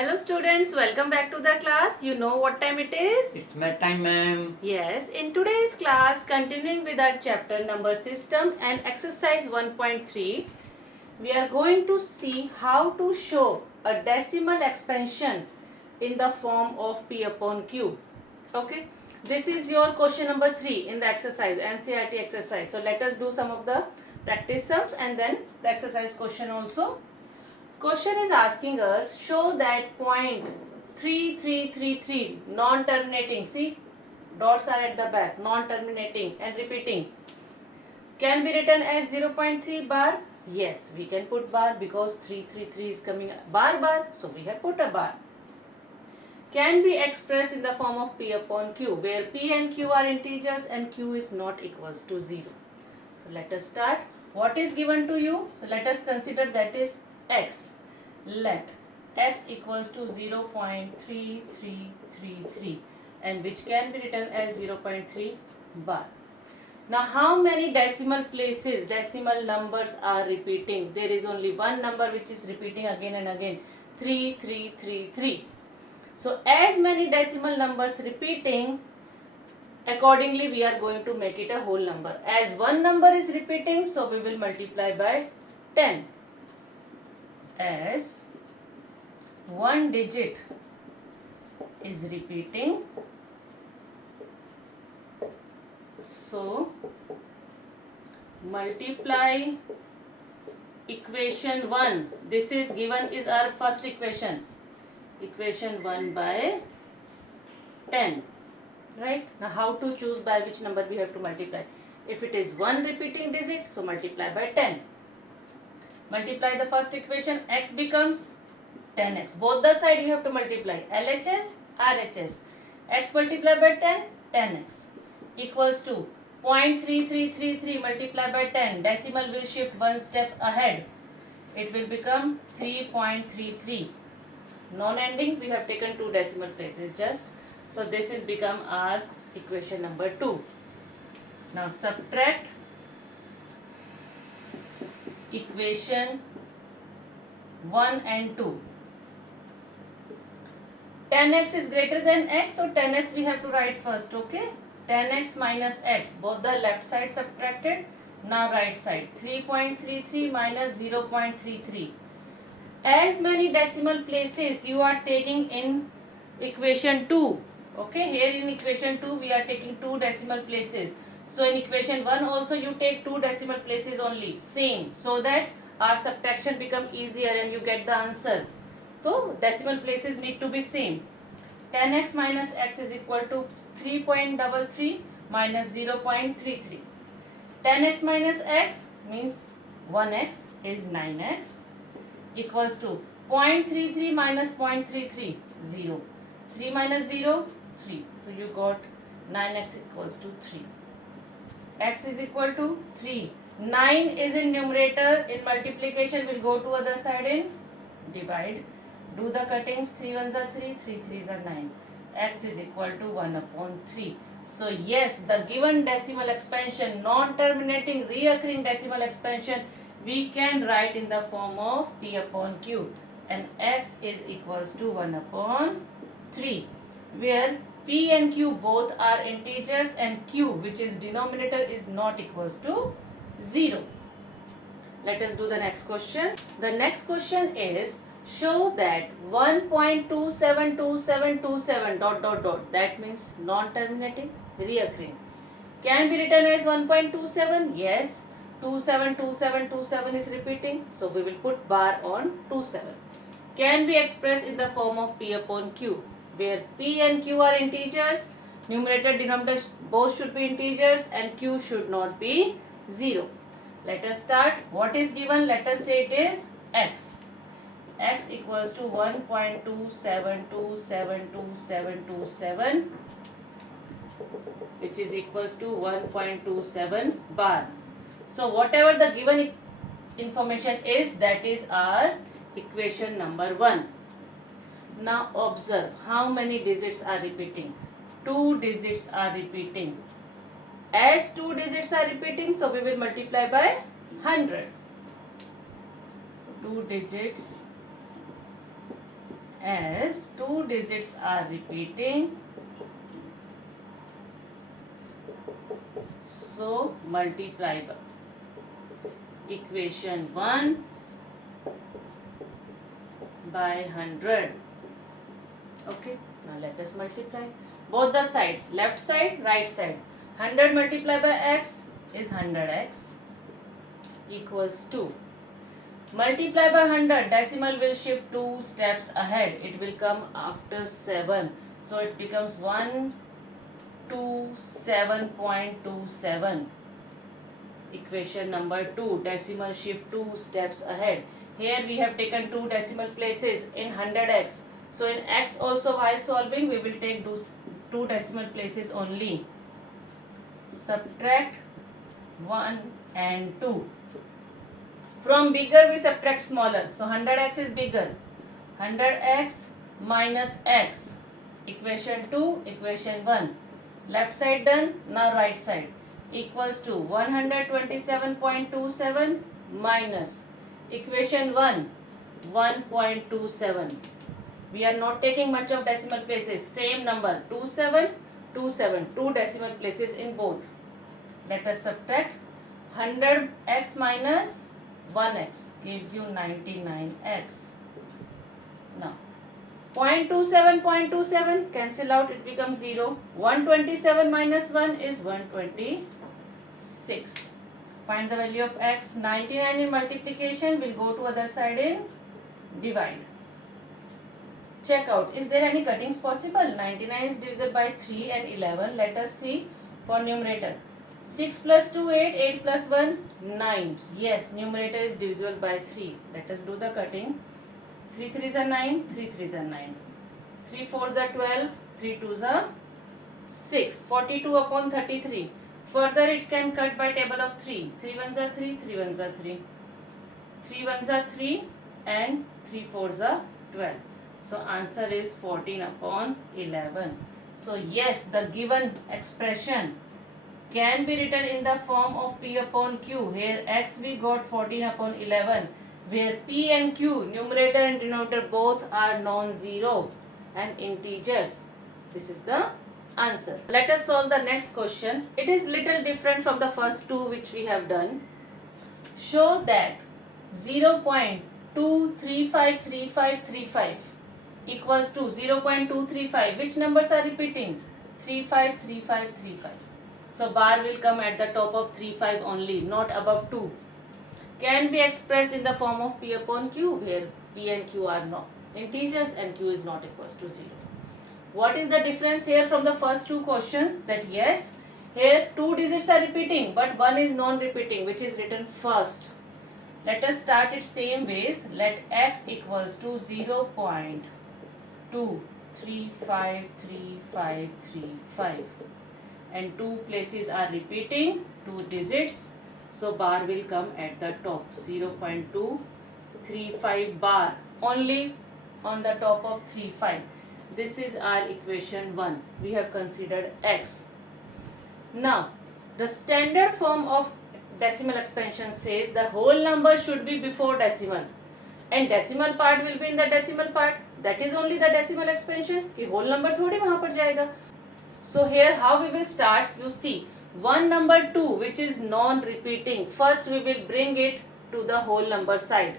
Hello students, welcome back to the class. You know what time it is? It's my time, ma'am. Yes, in today's class, continuing with our chapter number system and exercise 1.3, we are going to see how to show a decimal expansion in the form of P upon Q. Okay, this is your question number 3 in the exercise, NCERT exercise. So let us do some of the practice sums and then the exercise question also. Question is asking us, show that point 3333 non-terminating, see dots are at the back, non-terminating and repeating, can be written as 0.3 bar. Yes, we can put bar because 333 is coming bar, so we have put a bar. Can be expressed in the form of P upon Q, where P and Q are integers and Q is not equals to 0. So let us start. What is given to you? So let us consider that is x. Let x equals to 0.3333 and which can be written as 0.3 bar. Now how many decimal places, decimal numbers are repeating? There is only one number which is repeating again and again, 3333. So as many decimal numbers repeating, accordingly we are going to make it a whole number. As one number is repeating, so we will multiply by 10. As one digit is repeating, so multiply equation 1. This is given is our first equation. Equation 1 by 10. Right? Now how to choose by which number we have to multiply? If it is one repeating digit, so multiply by 10. Multiply the first equation, x becomes 10x. Both the side you have to multiply. LHS, RHS. X multiplied by 10, 10x. Equals to 0.3333 multiplied by 10. Decimal will shift one step ahead. It will become 3.33. Non-ending, we have taken two decimal places just. So this is become our equation number 2. Now subtract equation 1 and 2. 10x is greater than x, so 10x we have to write first, okay? 10x minus x, both the left side subtracted, now right side. 3.33 minus 0.33. As many decimal places you are taking in equation 2, okay? Here in equation 2 we are taking two decimal places. So in equation 1 also you take two decimal places only, same, so that our subtraction become easier and you get the answer. So decimal places need to be same. 10x minus x is equal to 3.33 minus 0.33. 10x minus x means 1x is 9x equals to 0.33 minus 0.33, 0. 3 minus 0, 3. So you got 9x equals to 3. X is equal to 3. 9 is in numerator, in multiplication will go to other side in divide. Do the cuttings, 3 ones are 3, 3 threes are 9. X is equal to 1 upon 3. So yes, the given decimal expansion, non-terminating reoccurring decimal expansion, we can write in the form of P upon Q. And X is equals to 1 upon 3. Where P and Q both are integers and Q, which is denominator, is not equals to 0. Let us do the next question. The next question is, show that 1.272727 dot dot dot, that means non-terminating reoccurring, can be written as 1.27. Yes, 272727 is repeating, so we will put bar on 27. Can be expressed in the form of P upon Q, where P and Q are integers, numerator denominator both should be integers and Q should not be 0. Let us start. What is given? Let us say it is x. X equals to 1.27272727, which is equals to 1.27 bar. So whatever the given information is, that is our equation number 1. Now observe how many digits are repeating. 2 digits are repeating. As 2 digits are repeating, so we will multiply by 100. 2 digits as two digits are repeating, so multiply by equation 1 by 100. Okay, now let us multiply both the sides, left side, right side. 100 multiplied by x is 100x equals 2. Multiply by 100, decimal will shift 2 steps ahead. It will come after 7. So it becomes 127.27. Equation number 2, decimal shift 2 steps ahead. Here we have taken 2 decimal places in 100x. So in x also, while solving, we will take two decimal places only. Subtract 1 and 2. From bigger we subtract smaller. So 100x is bigger. 100x minus x. Equation 2, equation 1. Left side done, now right side. Equals to 127.27 minus equation 1, 1.27. We are not taking much of decimal places. Same number, 27, 27. 2 decimal places in both. Let us subtract. 100x minus 1x gives you 99x. Now 0.27 cancel out, it becomes 0. 127 minus 1 is 126. Find the value of x. 99 in multiplication will go to other side in divide. Check out, is there any cuttings possible? 99 is divisible by 3 and 11. Let us see for numerator. 6 plus 2, 8, 8 plus 1, 9. Yes, numerator is divisible by 3. Let us do the cutting. 3 3s are 9, 3 3s are 9. 3 4s are 12, 3 2s are 6. 42 upon 33. Further it can cut by table of 3. 3 1s are 3, 3 1s are 3. 3 1s are 3 and 3 4s are 12. So answer is 14 upon 11. So yes, the given expression can be written in the form of P upon Q. Here x we got 14 upon 11. Where P and Q, numerator and denominator, both are non-zero and integers. This is the answer. Let us solve the next question. It is little different from the first two which we have done. Show that 0.2353535 equals to 0.235. Which numbers are repeating? 353535. So bar will come at the top of 35 only, not above 2. Can be expressed in the form of P upon Q, where P and Q are not integers and Q is not equals to 0. What is the difference here from the first two questions? That yes, here 2 digits are repeating, but 1 is non-repeating, which is written first. Let us start it same ways. Let x equals to 0.235335 and 2 places are repeating, 2 digits. So bar will come at the top, 0.235 bar only on the top of 35. This is our equation 1. We have considered x. Now the standard form of decimal expansion says the whole number should be before decimal and decimal part will be in the decimal part. That is only the decimal expansion. ये whole number थोड़ी वहाँ पर जाएगा. So here how we will start, you see. One number 2 which is non-repeating, first we will bring it to the whole number side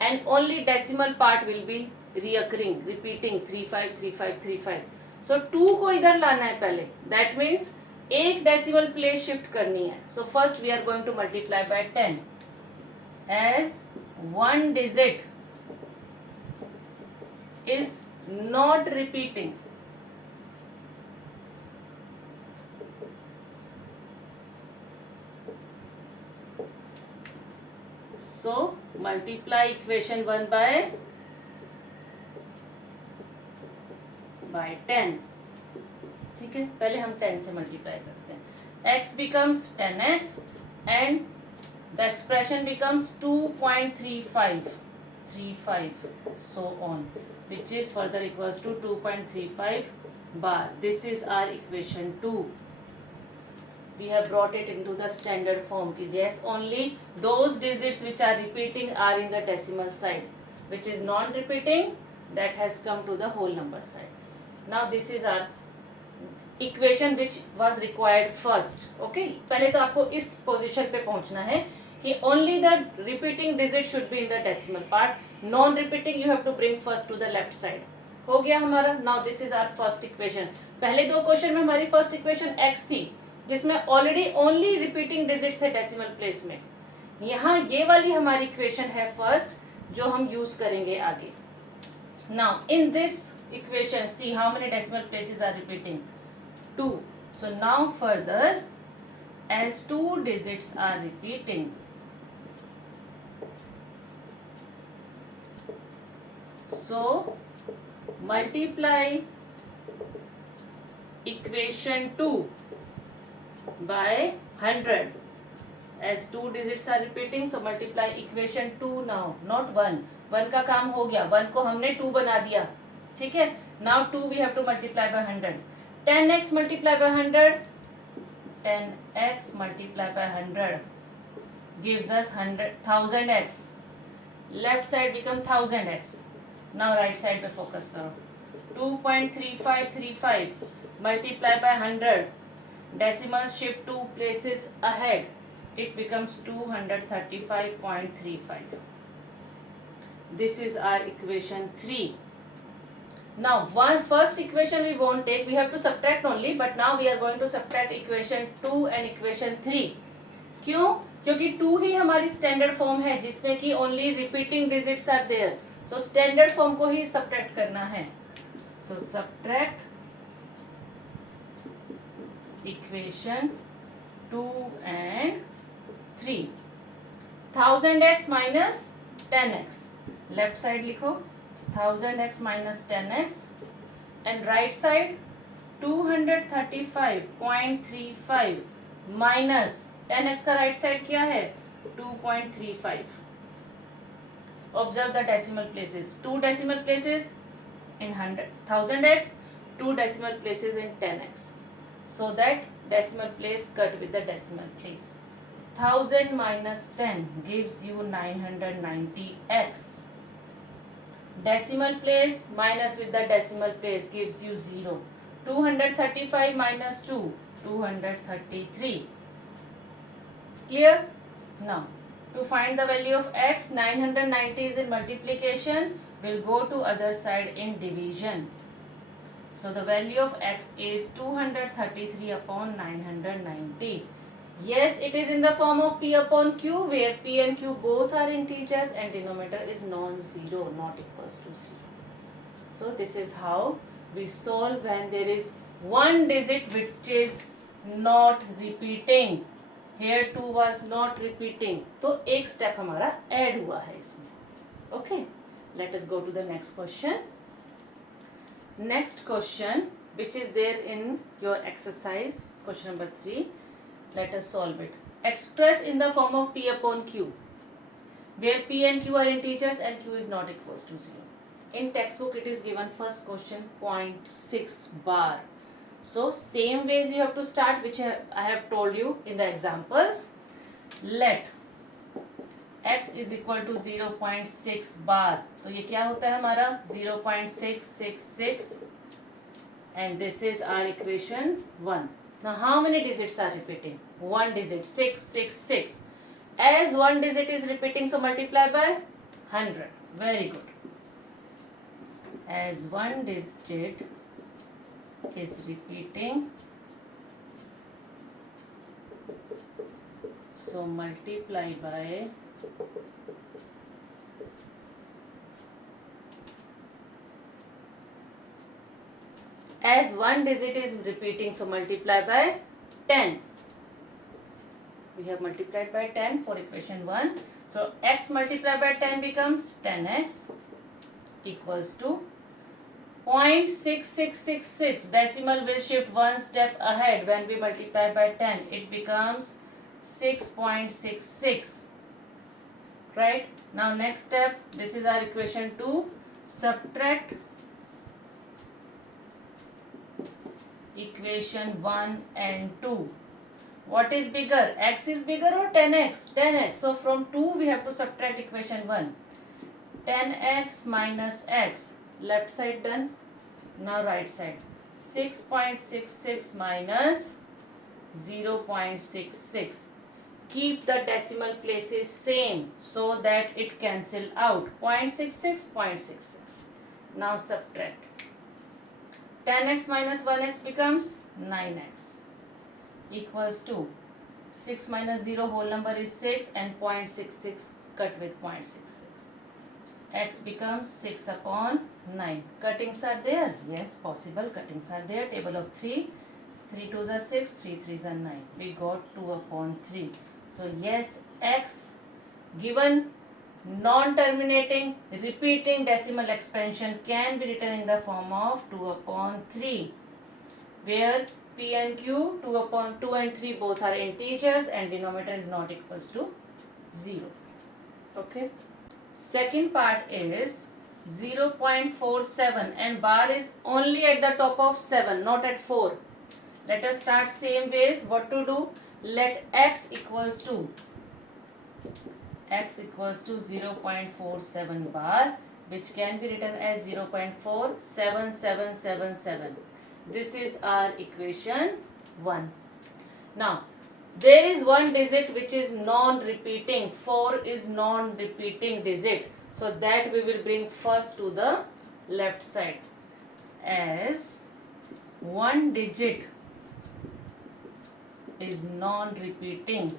and only decimal part will be reoccurring, repeating 353535. So 2 को इधर लाना है पहले, that means एक decimal place shift करनी है. So first we are going to multiply by 10 as one digit is not repeating. So multiply equation 1 by 10. ठीक है, पहले हम 10 से मल्टीप्लाई करते हैं. x becomes 10x and the expression becomes 2.35 so on, which is further equals to 2.35 bar. This is our equation 2. We have brought it into the standard form कि yes, only those digits which are repeating are in the decimal side, which is non-repeating that has come to the whole number side. Now this is our equation which was required first. Okay, पहले तो आपको इस position पे पहुंचना है कि only the repeating digit should be in the decimal part. Non repeating you have to bring first to the left side. हो गया हमारा. Now this is our first equation. पहले दो क्वेश्चन में हमारी फर्स्ट इक्वेशन x थी जिसमें already only repeating digit थे डेसिमल प्लेस में. यहाँ ये वाली हमारी इक्वेशन है फर्स्ट जो हम यूज करेंगे आगे. Now in this equation see how many decimal places are repeating 2. So now further as two digits are repeating, so multiply equation 2 by 100. As two digits are repeating, so multiply equation 2 now, not 1. 1 का काम हो गया, 1 को हमने 2 बना दिया. ठीक है. Now 2 we have to multiply by 100. 10x multiply by 100, 10x multiply by 100 gives us 1000x. Left side become 1000x. Now right side पे focus करो. 2.3535 multiply by 100, decimal shift 2 places ahead, it becomes 235.35. This is our equation 3. Now first equation we won't take, we have to subtract only, but now we are going to subtract equation 2 and equation 3. क्यों? क्योंकि 2 ही हमारी standard form है जिसमें कि only repeating digits are there. So standard form को ही subtract करना है. So subtract equation 2 and 3. 1000x minus 10x. Left side लिखो 1000x minus 10x and right side 235.35 minus 10x का right side क्या है 2.35. Observe the decimal places. 2 decimal places in 1000x, 2 decimal places in 10x. So that decimal place cut with the decimal place. 1000 minus 10 gives you 990x. Decimal place minus with the decimal place gives you 0. 235 minus 2, 233. Clear? Now, to find the value of x, 990 is in multiplication, will go to other side in division. So, the value of x is 233 upon 990. Yes, it is in the form of p upon q, where p and q both are integers and denominator is non-zero, not equals to 0. So this is how we solve when there is one digit which is not repeating. Here 2 was not repeating. तो एक step हमारा add हुआ है इसमें. Okay, let us go to the next question. Next question, which is there in your exercise, question number 3. Let us solve it. Express in the form of p upon q, where p and q are integers and q is not equals to 0. In textbook it is given first question 0.6 bar. So same ways you have to start which I have told you in the examples. Let x is equal to 0.6 bar. तो ये क्या होता है हमारा 0.666 and this is our equation 1. Now how many digits are repeating? One digit, 666. As one digit is repeating, so multiply by 100. Very good. As one digit is repeating, so multiply by as one digit is repeating, so multiply by 10. We have multiplied by 10 for equation 1. So x multiplied by 10 becomes 10x equals to 0.6666. Decimal will shift one step ahead when we multiply by 10. It becomes 6.66. Right? Now next step, this is our equation 2. Subtract equation 1 and 2. What is bigger? X is bigger or 10x? 10x. So from 2 we have to subtract equation 1. 10x minus x. Left side done. Now right side. 6.66 minus 0.66. Keep the decimal places same so that it cancel out. 0.66, 0.66. Now subtract. 10x minus 1x becomes 9x equals to 6 minus 0 whole number is 6 and 0.66 cut with 0.66. X becomes 6 upon 9. Cuttings are there? Yes, possible cuttings are there. Table of 3. 3 2s are 6, 3 3s are 9. We got 2 upon 3. So yes, X given non-terminating repeating decimal expansion can be written in the form of 2 upon 3, where P and Q 2 upon 2 and 3 both are integers and denominator is not equals to 0. Okay. Second part is 0.47 and bar is only at the top of 7, not at 4. Let us start same ways. What to do? Let x equals to 0.47 bar, which can be written as 0.47777. This is our equation 1. Now, there is one digit which is non-repeating. 4 is non-repeating digit. So that we will bring first to the left side as one digit is non-repeating.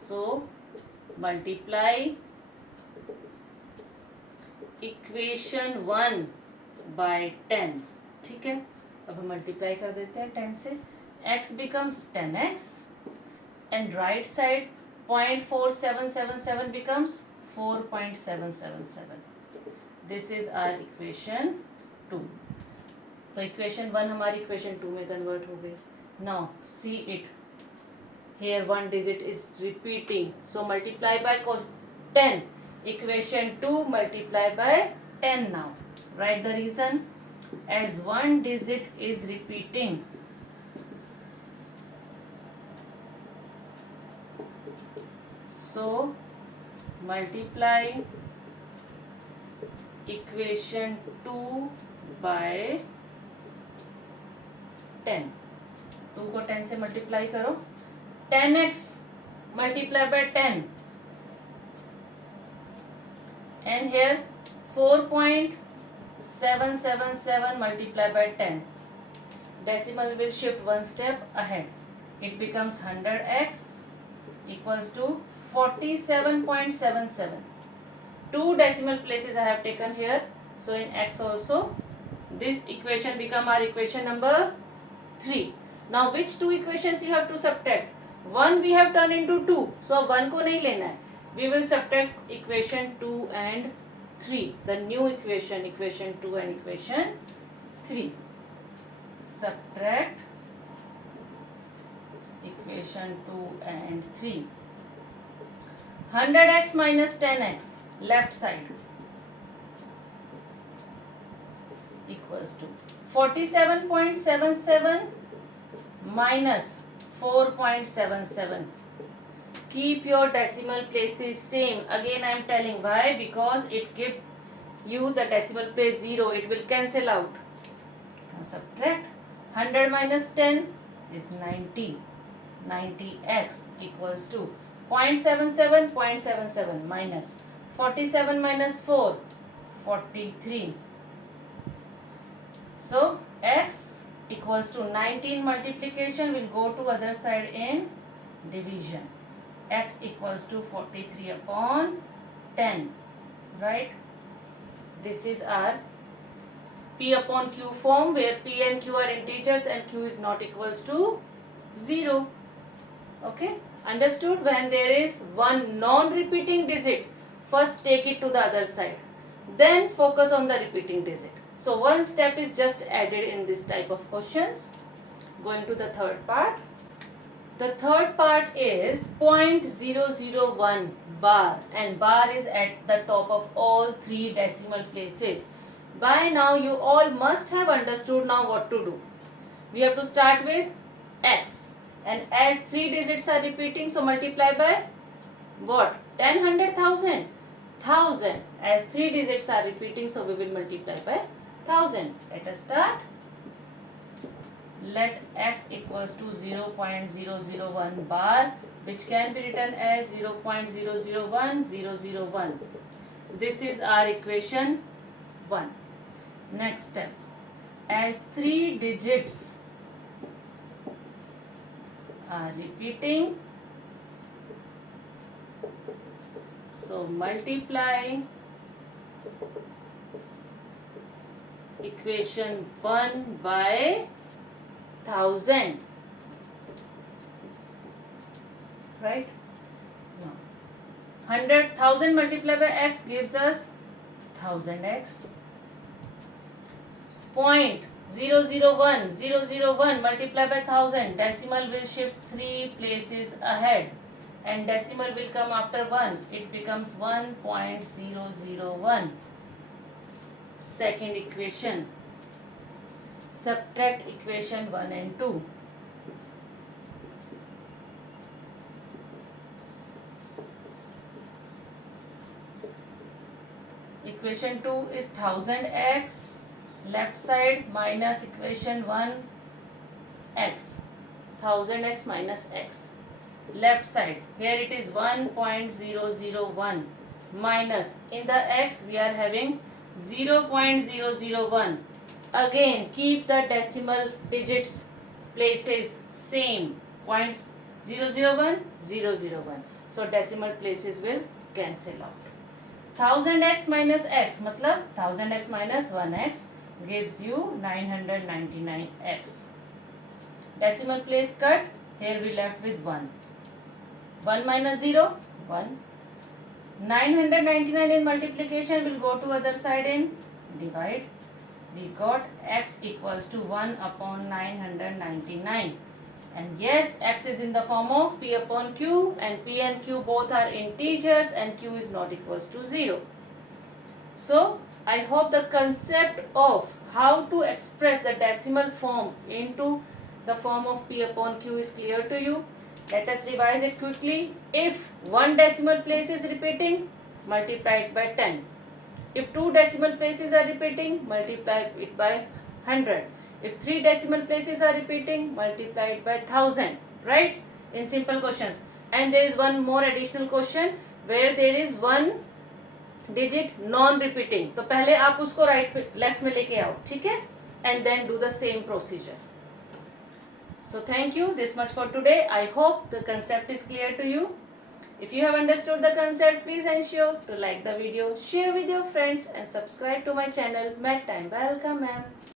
So multiply equation 1 by 10. ठीक है, अब हम multiply कर देते हैं 10 से. x becomes 10x and right side 0.4777 becomes 4.777. This is our equation 2. तो equation 1 हमारी equation 2 में convert हो गई. Now see it. Here one digit is repeating. So multiply by 10. Equation 2 multiply by 10 now. Write the reason. As one digit is repeating, so multiply equation 2 by 10. 2 को 10 से multiply करो. 10x multiply by 10 and here 4.777 multiplied by 10. Decimal will shift one step ahead. It becomes 100x equals to 47.77. 2 decimal places I have taken here. So in x also, this equation become our equation number 3. Now which two equations you have to subtract? 1 we have turned into 2. So 1 को नहीं लेना है. We will subtract equation 2 and 3. The new equation 2 and equation 3. Subtract equation 2 and 3. 100x minus 10x left side equals to 47.77 minus 4.77. Keep your decimal places same. Again I am telling why, because it gives you the decimal place 0. It will cancel out. Now subtract. 100 minus 10 is 90. 90x equals to 0.77, 0.77 minus 47 minus 4, 43. So x equals to 19 multiplication will go to other side in division. X equals to 43 upon 10, right? This is our P upon Q form, where P and Q are integers and Q is not equals to 0. Okay, understood? When there is one non-repeating digit, first take it to the other side, then focus on the repeating digit. So one step is just added in this type of questions. Going to the third part. The third part is 0.001 bar, and bar is at the top of all 3 decimal places. By now you all must have understood now what to do. We have to start with x, and as 3 digits are repeating, so multiply by what? 10, 100, 1000. 1000. As 3 digits are repeating, so we will multiply by 1000. Let us start. Let x equals to 0.001 bar, which can be written as 0.001001. This is our equation 1. Next step. As 3 digits are repeating, so multiply equation 1 by 1000. Right? Now, 100,000 multiplied by x gives us 1000x. 0.001 multiplied by 1000. Decimal will shift 3 places ahead, and decimal will come after 1. It becomes 1.001. Second equation. Subtract equation 1 and 2. Equation 2 is 1000x. Left side minus equation 1x. 1000x minus x. Left side. Here it is 1.001 minus. In the x we are having 0.001. Again keep the decimal digits places same. 0.001, 001. So decimal places will cancel out. 1000x minus x matlab 1000x minus 1x gives you 999x. Decimal place cut. Here we left with 1. 1 minus 0, 1. 999 in multiplication will go to other side in divide. We got x equals to 1 upon 999. And yes, x is in the form of p upon q, and p and q both are integers, and q is not equals to 0. So, I hope the concept of how to express the decimal form into the form of p upon q is clear to you. Let us revise it quickly. If one decimal place is repeating, multiply it by 10. If two decimal places are repeating, multiply it by 100. If 3 decimal places are repeating, multiply it by 1000. Right? In simple questions. And there is one more additional question where there is one digit non-repeating. तो पहले आप उसको right left में लेके आओ, ठीक है? And then do the same procedure. So thank you. This much for today. I hope the concept is clear to you. If you have understood the concept, please ensure to like the video, share with your friends, and subscribe to my channel. Math Time. Welcome, ma'am.